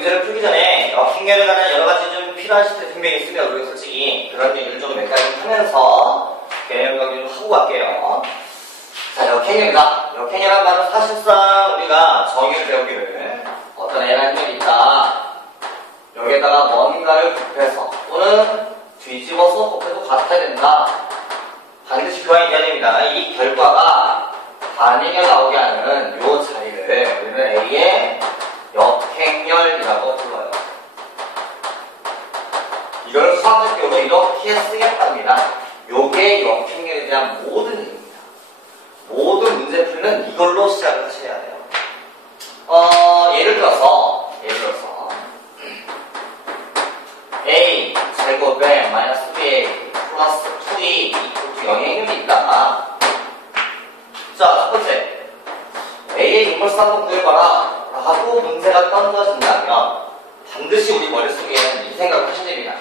문제를 풀기 전에 역행렬에 관한 여러 가지 좀 필요하실 때 분명히 있으면 우리가 솔직히 그런 얘기를 좀 몇 가지 하면서 개념 정리 좀 하고 갈게요. 자, 역행렬이다. 역행렬한 말은 사실상 우리가 정의를 배우기를 어떤 N행렬이 있다. 여기에다가 뭔가를 곱해서 또는 뒤집어서 곱해도 같아야 된다. 반드시 그와 있어야 됩니다. 이 결과가 반응이 나오게 하는 이 자리를 우리는 A의 역행렬이라고 불러요. 이걸 수학적으로 이렇게 쓰겠답니다. 요게 역행렬에 대한 모든 얘기입니다. 모든 문제 풀이는 이걸로 시작을 하셔야 돼요. 예를 들어서 A 제곱에 마이너스 B 플러스 2E 영행률이 있다. 자, 첫 번째 A의 인물수 한번 구해봐라 라고 문제가 던져진다면 반드시 우리 머릿속에는 이 생각을 하셔야 됩니다.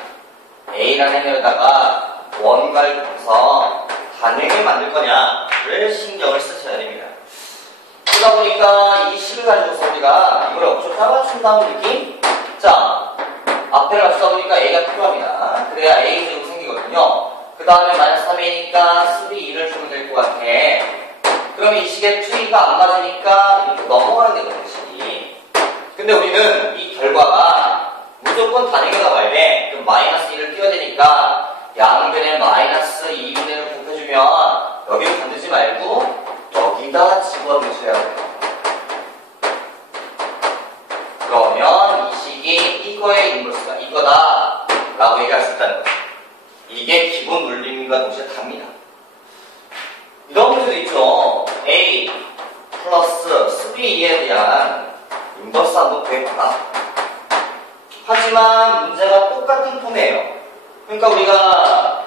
A라는 행렬에다가 원가를 곱해서 단행을 만들 거냐를 신경을 쓰셔야 됩니다. 그러다 보니까 이 식을 가지고서 우리가 이걸 좀 따라준다는 느낌? 자, 앞에를 맞추다 보니까 A가 필요합니다. 그래야 A제곱 생기거든요. 그 다음에 마이너스 3A니까 3E를 주면 될 것 같아. 그럼 이 식의 2E가 안 맞으니까 이렇게 넘어가는 되거든요, 식이. 근데 우리는 이 결과가 무조건 단행에 나와야 돼. 그럼 마이너스 2를 띄워야 되니까 양변에 마이너스 2분의 1을 곱해주면 여기를 건드지 말고 여기다 집어넣으셔야 돼요. 그러면 이 식이 이거의 인버스가 이거다 라고 얘기할 수 있다는 거죠. 이게 기본 물림과 동시에 답니다. 이런 문제도 있죠. A 플러스 3E에 대한 인버스 한번 구해봐라. 하지만 문제가 똑같은 폼이에요. 그러니까 우리가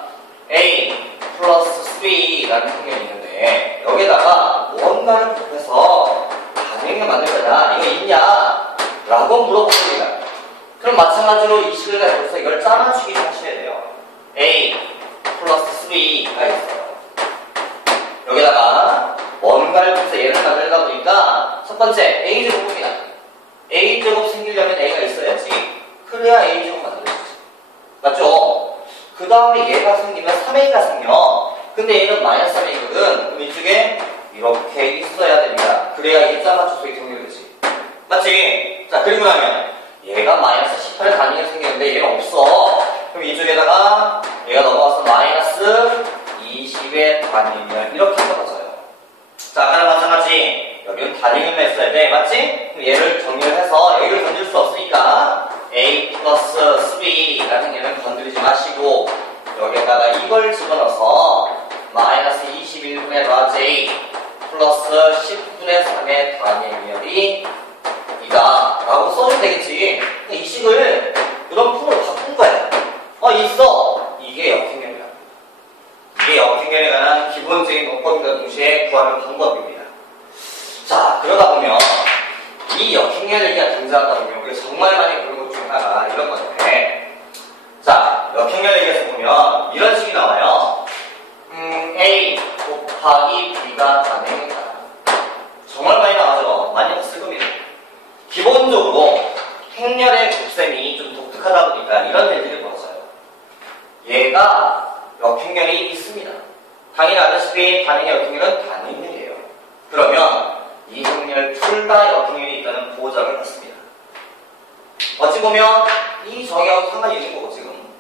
A 플러스 3라는 행렬이 있는데 여기다가 뭔가를 곱해서 단행을 만들 거냐, 이거 있냐? 라고 물어보십니다. 그럼 마찬가지로 이 식을 가지고서 이걸 짜맞추기 좀 하셔야 돼요. A 플러스 3가 있어요. 여기다가 뭔가를 곱해서 얘를 만들다 보니까 첫 번째 A제곱입니다. A제곱 생기려면 A가 있어야지. 그래야 A제곱 만들 수 있지. 맞죠? 그 다음에 얘가 생기면 3A가 생겨. 근데 얘는 마이너스 3A거든. 그럼 이쪽에 이렇게 있어야 됩니다. 그래야 얘 짜맞춰서 이렇게 정리되지. 맞지? 자, 그리고 나면 얘가 마이너스 18의 단위가 생겼는데 얘가 없어. 그럼 이쪽에다가 얘가 넘어가서 마이너스 20의 단위면 이렇게 떨어져요. 자, 아까랑 마찬가지. 여기는 단위만 했어야 돼. 맞지? 그럼 얘를 정리를 해서 여기를 건질 수 없으니까 A 플러스 3라는 얘는 건드리지 마시고 여기에다가 이걸 집어넣어서 마이너스 21분의 라지 A 플러스 10분의 3의 단위면이 이다 라고 써주면 되겠지. 이 식을 이런 품으로 바꾼 거야. 있어. 이게 역행렬이야. 이게 역행렬에 관한 기본적인 문법과 동시에 구하는 방법입니다. 자, 그러다 보면 이 역행렬 얘기가 등장하다 보면 우리가 정말 많이 보는 것 중에 하나가 이런 건데, 자, 역행렬 얘기에서 보면 이런 식이 나와요. A 곱하기 B가 단행이다. 정말 많이 나와서 많이 봤을 겁니다. 기본적으로 행렬의 곱셈이 좀 독특하다 보니까 이런 일들이 벌어져요. 얘가 역행렬이 있습니다. 당연히 아시다시피 단행의 역행렬은 단행렬이에요. 그러면 이 행렬 둘 다 역행렬이 있다는 보장을 받습니다. 어찌 보면 이 정의하고 상관이 있는 거고 지금.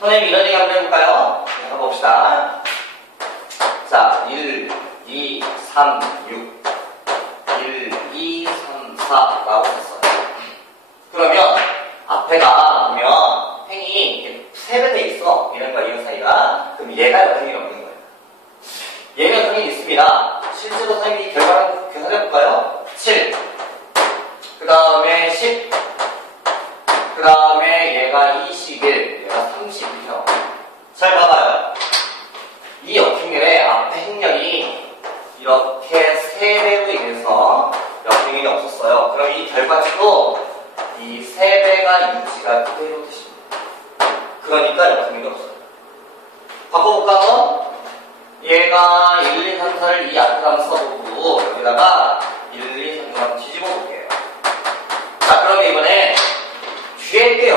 선생님 이런 얘기 한번 해볼까요? 네, 한번 봅시다. 자, 1, 2, 3, 6 1, 2, 3, 4라고 했어요. 그러면 앞에가 보면 행이 3배 돼 있어. 이런과 이런 사이가. 그럼 얘가 역행이 없는 거예요. 얘가 역행이 있습니다. 실제로 선생님이 결과를 계산해볼까요? 7. 그 다음에 10. 그 다음에 얘가 21. 얘가 32죠. 잘 봐봐요. 이 역행렬에 앞에 행렬이 이렇게 3배로 인해서 역행렬이 없었어요. 그럼 이 결과치도 이 3배가 유지가 그대로 되십니다. 그러니까 역행렬이 없어요. 바꿔볼까 한번? 얘가 1, 2, 3, 4를 이 앞에 한번 써보고 여기다가 1, 2, 3, 4 한번 뒤집어 볼게요. 자, 그럼 이번에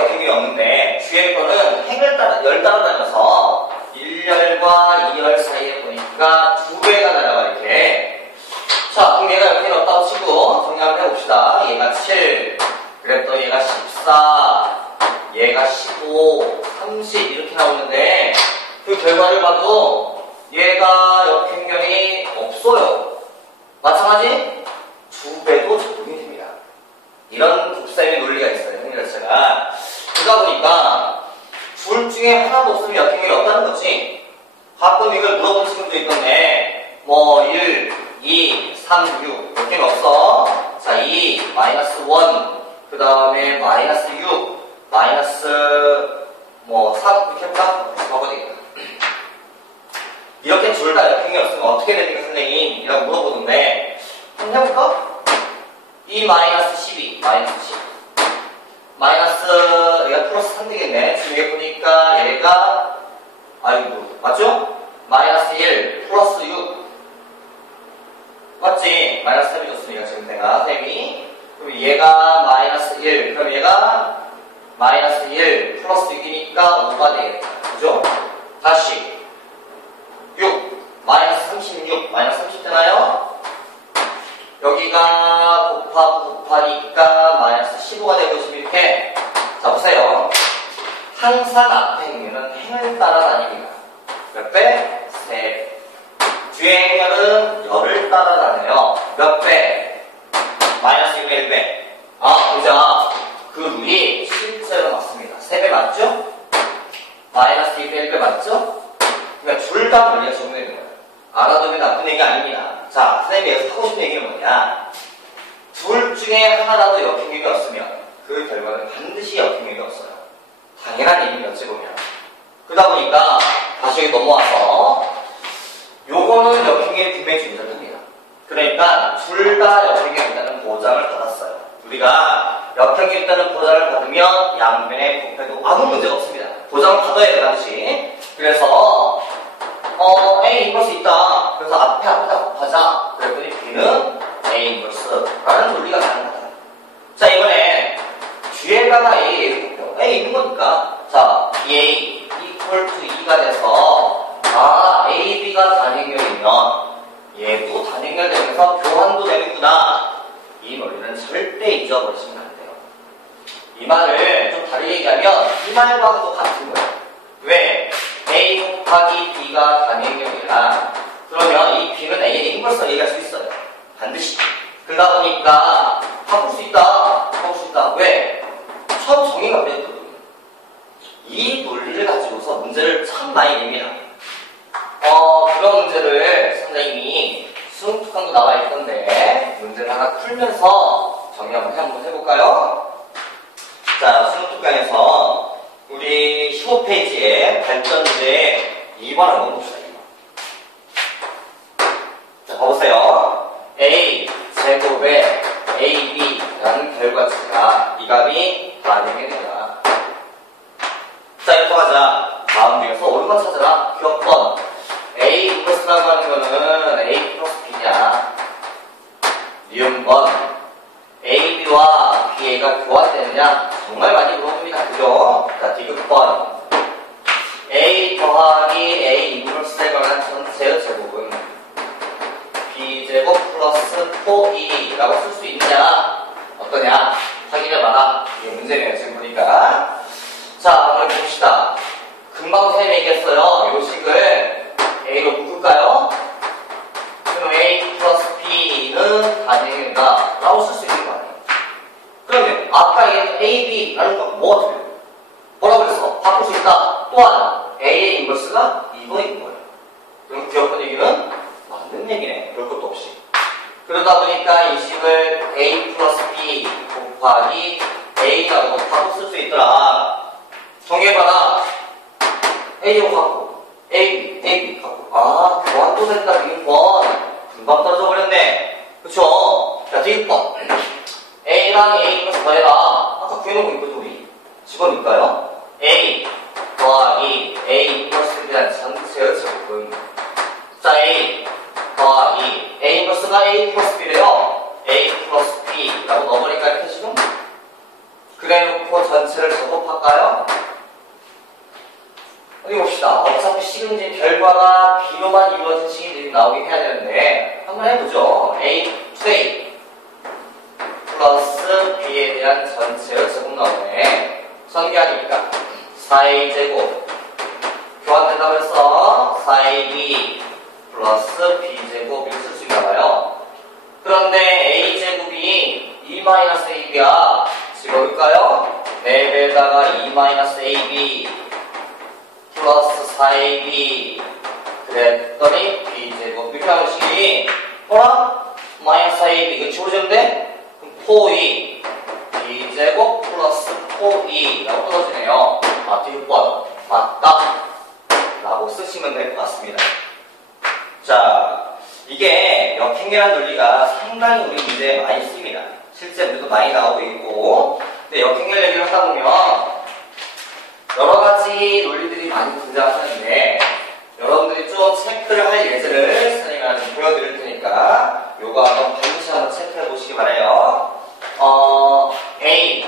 역행이 없는데 뒤에 거는 열 따라다녀서 1열과 2열 사이에 보니까 2배가 날아가 이렇게. 자, 그럼 얘가 역행이 없다고 치고 정리 한번 해봅시다. 얘가 7, 그랬더니 얘가 14, 얘가 15, 30 이렇게 나오는데 그 결과를 봐도 얘가 역행면이 없어요. 마찬가지 2배도 적용이 됩니다. 이런 곱셈의 논리가 있어요. 행위 자체가. 그러다 보니까 둘 중에 하나도 없으면 역행면이 없다는 거지. 가끔 이걸 물어본 친구도 있던데 뭐 1, 2, 3, 6 역행이 없어. 자, 2, 마이너스 1, 그 다음에 마이너스 6, 마이너스 뭐 3 이렇게 해볼까? 봐봐야 되겠다. 이렇게 둘 다 역행이 없으면 어떻게 됩니까 선생님? 이라고 물어보던데 한번 해볼까? 2 마이너스 12 마이너스 10 마이너스 얘가 플러스 3 되겠네. 지금 여기 보니까 얘가 아이고 맞죠? 마이너스 1 플러스 6 맞지? 마이너스 3이 줬으니까 지금 내가 셈이 그럼 얘가 마이너스 1 그럼 얘가 마이너스 1 플러스 6이니까 5가 되겠다. 그죠? 다시 6 마이너스 36 마이너스 30 되나요? 여기가 곱하니까 마이너스 15가 되고 지금 이렇게. 자 보세요. 항상 앞에 행렬은 행을 따라 다닙니다. 몇 배? 3배. 뒤에 행렬은 열을 따라 다녀요. 몇 배? 마이너스 6의 1배. 아 보자. 그 룰이 실제로 맞습니다. 3배 맞죠? 마이너스 6의 1배 맞죠? 그러니까 둘 다 논리가 적용되는 거예요. 알아두면 나쁜 얘기 아닙니다. 자, 선생님이 여기서 하고 싶은 얘기는 뭐냐? 둘 중에 하나라도 역행률이 없으면 그 결과는 반드시 역행률이 없어요. 당연한 얘기는 어찌 보면. 그러다 보니까 다시 여기 넘어와서 요거는 역행률이 분명히 존재합니다. 그러니까 둘 다 역행률이 있다는 보장을 받았어요. 우리가 역행률이 있다는 보장을 받으면 양변에 곱해도 아무 문제가 없습니다. 보장을 받아야 돼요, 당시. 그래서 A 인버스 있다. 그래서 앞에다 곱하자. 그랬더니 B는 A 인버스라는 논리가 가능하다. 자, 이번에 뒤에다가 A를 곱해요. A 있는 거니까. 자, A equal to 2가 돼서 A, B가 단행렬이면 얘도 단행렬되면서 교환도 되는구나. 이 논리는 절대 잊어버리시면 안 돼요. 이 말을 좀 다르게 얘기하면 이 말과도 같은 거예요. 왜? A 곱하기 B가 단행렬이라 그러면 이 B는 A의 인버스로 얘기할 수 있어요. 반드시. 그러다 보니까 바꿀 수 있다. 바꿀 수 있다. 왜? 처음 정의가 그랬거든요. 이 논리를 가지고서 문제를 참 많이 냅니다. 그런 문제를 선생님이 수능 특강도 나와 있던데 문제를 하나 풀면서 정리 한번 해볼까요? 자, 수능 특강에서 우리 15페이지에 발전문제 2번 한번 봅시다. 2번. 자, 봐보세요. A 제곱에 AB라는 결과치가 이 값이 반영이 된다. 자, 이렇게 하자. 다음 중에서 옳은 거 찾아라. 기억번. A 인버스라고 하는 거는 A 플러스 B냐. 니은번. AB와 BA가 교환되느냐? 정말 많이 물어봅니다. 그죠? 자, 디귿번. A 더하기 A 인버스에 관한 전체의 제곱은 B제곱 플러스 4E라고 쓸 수 있느냐? 어떠냐? 확인해봐라. 이게 문제네요, 지금 보니까. 자, 한번 봅시다. 금방 선생님이 얘기했어요. 요 식을 A로 묶을까요? 그럼 A 플러스 B는 단행이다 라고 쓸 수 있는 거 아니에요? 그러면 아까 얘기했던 A, B라는 건 뭐가 틀려요? 뭐라고 그랬어? 바꿀 수 있다. 또한 A의 인버스가 이거인 거예요. 그럼 기억한 얘기는 맞는 얘기네. 별 것도 없이. 그러다 보니까 이 식을 A 플러스 B 곱하기 A라고 바꿔 쓸 수 있더라. 정해봐라. A 제곱하고 A, B 하고 교환도 된다. 디귿번. 금방 떨어져 버렸네. 그쵸? 자, 디귿번. A랑 A 플러스 더해라. 아까 구해놓은 거 있거든, 우리. 집어넣을까요? A 더하기 A 플러스 B라는 전체의 제곱은 자, A 더하기 A 플러스가 A 플러스 B래요. A 플러스 B라고 넣어버릴까, 이렇게 지금? 그래놓고 전체를 제곱할까? 지금 이제 결과가 B로만 이루어진 식이 나오게 해야 되는데 한번 해보죠. A, 2A 플러스 B에 대한 전체의 제곱 나오네. 전개하니까 4A 제곱 교환된다고 해서 4AB 플러스 B제곱 이렇게 쓸 수 있나봐요. 그런데 A제곱이 2-AB야. 집어볼까요? 4배에다가 2-AB 플러스 4AB 그랬더니 B제곱 이렇게 하는 식이 어라? 마이너스 4AB 이거 지워지면 돼? 그럼 4E B제곱 플러스 4E 라고 떨어지네요. 아, 뒷번 맞다 라고 쓰시면 될 것 같습니다. 자, 이게 역행렬한 논리가 상당히 우리 문제에 많이 씁니다. 실제 우리도 많이 나오고 있고. 근데 역행렬 얘기를 하다 보면 여러 가지 논리들이 많이 등장하는데 여러분들이 좀 체크를 할 예제를 선생님한테 보여드릴 테니까 요거 한번 반드시 한번 체크해 보시기 바라요. A,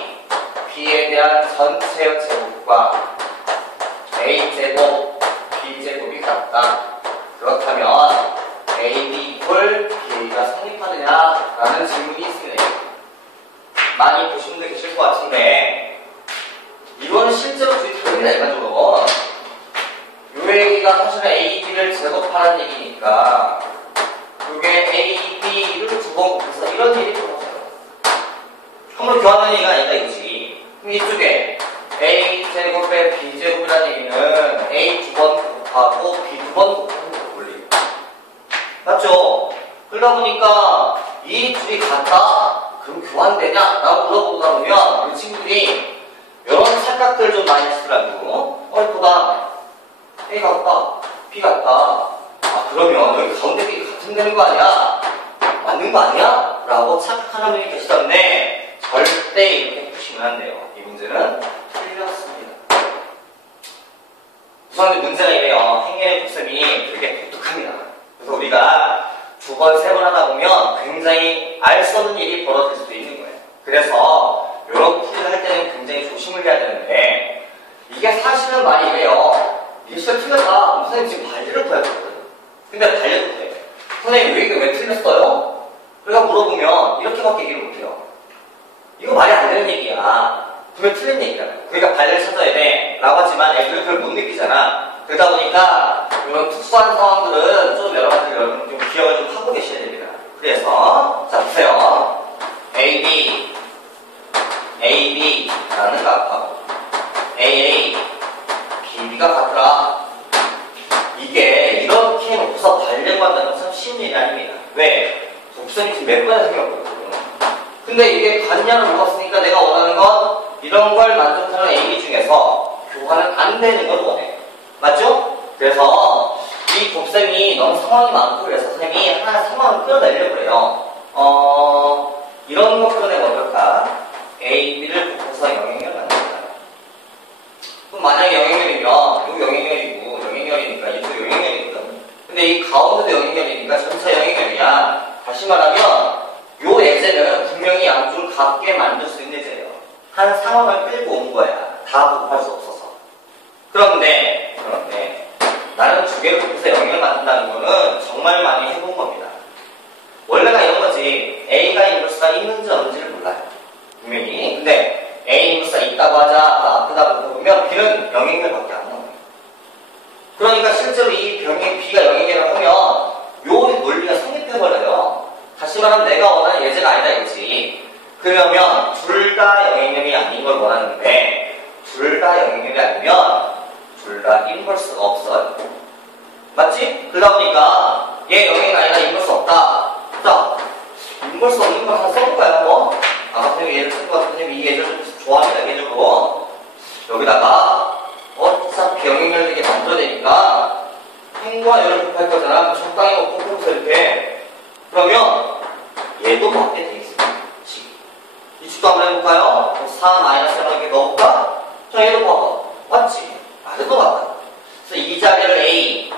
B에 대한 전체의 제곱과 A제곱, B제곱이 같다. 그렇다면 AB 이퀄 B가 성립하느냐라는 질문이 있습니다. 많이 보신 분들 계실 것 같은데 이거는 실제로 주의 다릅니다. 일반적으로 요 얘기가 사실은 AB를 제곱하라는 얘기니까 이게 AB를 두 번 곱해서 이런 일이 벌어져요. 한번 교환하는 얘기가 아니다 이거지. 그럼 이쪽에 A 제곱에 B 제곱이라는 얘기는 A 두 번 곱하고 B 두 번 곱하는 원리. 맞죠? 그러다 보니까 이 둘이 같다? 그럼 교환되냐? 라고 물어보다 보면 우리 친구들이 이런 착각들 좀 많이 하시더라고. 보다 A 같다, B 같다. 아, 그러면 여기 가운데 B 같은 되는 거 아니야? 맞는 거 아니야? 라고 착각하는 분이 계시던데 절대 이렇게 푸시면 안 돼요. 이 문제는 틀렸습니다. 우선 문제가 이래요. 행렬의 곱셈이 되게 독특합니다. 그래서 우리가 두 번, 세 번 하다 보면 굉장히 알 수 없는 일이 벌어질 수도 있는 거예요. 그래서 이런 풀이를 할 때는 굉장히 조심을 해야 되는데 이게 사실은 많이 이래요. 이게 진짜 틀렸다. 선생님 지금 발리를 구해봤거든. 근데 발리도 구해. 선생님 왜 틀렸어요? 그러니까 물어보면 이렇게밖에 얘기를 못해요. 이거 말이 안 되는 얘기야. 그러면 틀린 얘기야. 그러니까 발리를 찾아야 돼. 라고 하지만 애들은 그걸 못 느끼잖아. 그러다 보니까 이런 특수한 상황들은 좀 여러 가지 여러분 좀 기억을 좀 하고 계셔야 됩니다. 그래서 자 보세요. AB라는 값하고 AA, BB가 같더라. 이게 이렇게 놓고서 발려고 한다는 건 참 쉬운 일이 아닙니다. 왜? 곱셈이 지금 몇 번이나 생겼거든요. 근데 이게 같냐를 물었으니까 내가 원하는 건 이런 걸 만족하는 AB 중에서 교환은 안 되는 걸 원해. 맞죠? 그래서 이 곱셈이 너무 상황이 많고 그래서 선생님이 하나 상황을 끌어내려고 그래요. 이런 거 끌어내면 어떨까? A, B를 곱해서 영행렬 만들까? 그럼 만약에 영행렬이면 이거 영행렬이고 영행렬이니까 이것도 영행렬이거든. 근데 이 가운데도 영행렬이니까 전체 영행렬이야. 다시 말하면 요 예제는 분명히 양쪽을 같게 만들 수 있는 예제예요. 한 상황을 끌고 온 거야. 다 곱할 수 없어서. 그런데 나는 두 개를 곱해서 영행을 만든다는 거는 정말 많이 해본 겁니다. 원래가 이런 거지. A가 인버스가 있는지 없는지를 몰라요. 분명히. 근데 A 인버스가 있다고 하자 앞에다 보면 B는 영행렬밖에 안 나와요. 그러니까 실제로 이 B가 영행렬을 하면 요 논리가 성립해버려요. 다시 말하면 내가 원하는 예제가 아니다 이거지. 그러면 둘 다 영행렬이 아닌 걸 원하는데 둘 다 영행렬이 아니면 둘 다 인버스가 없어요. 맞지? 그러다 보니까 얘 영행이 아니라 인버스 없다. 자, 인버스 없는 걸 하나 써볼까요? 한번? 아까 선생님 예를 쓴 것 같은데 이 예제를 좋아합니다. 개인적으로 여기다가 어차피 영행렬을 이렇게 만들어내니까 행과 열을 곱할 거잖아. 적당히 놓고 곱해서 이렇게. 그러면 얘도 맞게 돼 있습니다. 이 축도 한번 해볼까요? 4-1 이렇게 넣어볼까? 자, 얘도 봐봐. 맞지? 맞아도 맞다. 그래서 이 자리를 A,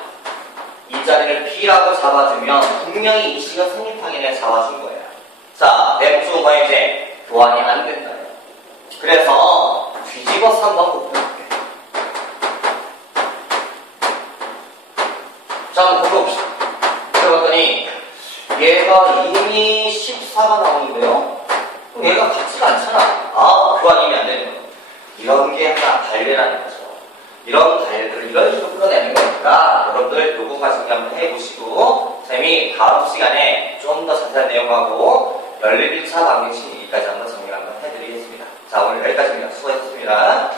이 자리를 B라고 잡아주면 분명히 이 식은 성립하기는 잡아준 거예요. 자, 내 목적은 뭐야 이제? 교환이 안 된다. 그래서 뒤집어서 한번 곱해볼게. 자, 한번 걷어봅시다. 그래봤더니 얘가 이미 14가 나오는데요? 그럼 얘가 같지가 않잖아. 아, 그 아니면 안 되는 거예요. 이런 게 하나 발레라는 거죠. 이런 발레를 이런 식으로 풀어내는 거니까 여러분들 요거까지 한번 해보시고 쌤이 다음 시간에 좀 더 자세한 내용하고 연립 1차 방정식 얘기까지 한번 정리 한번 해드리겠습니다. 자, 오늘 여기까지입니다. 수고하셨습니다.